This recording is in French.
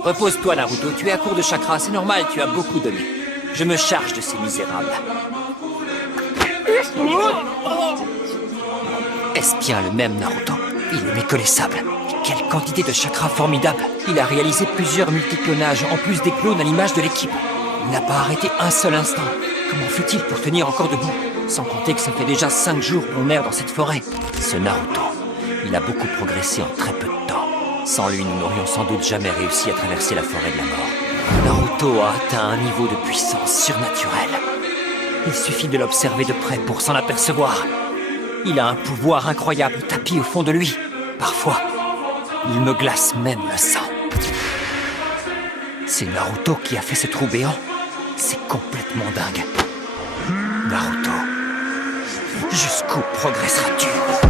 Repose-toi, Naruto. Tu es à court de chakra, c'est normal, tu as beaucoup donné. Je me charge de ces misérables. Est-ce bien le même Naruto? Il est méconnaissable. Et quelle quantité de chakra formidable! Il a réalisé plusieurs multiclonages, en plus des clones à l'image de l'équipe. Il n'a pas arrêté un seul instant. Comment fait-il pour tenir encore debout? Sans compter que ça fait déjà 5 jours qu'on erre dans cette forêt. Ce Naruto, il a beaucoup progressé en très peu de temps. Sans lui, nous n'aurions sans doute jamais réussi à traverser la forêt de la mort. Naruto a atteint un niveau de puissance surnaturelle. Il suffit de l'observer de près pour s'en apercevoir. Il a un pouvoir incroyable tapis au fond de lui. Parfois, il me glace même le sang. C'est Naruto qui a fait ce trou béant. C'est complètement dingue. Naruto, jusqu'où progresseras-tu ?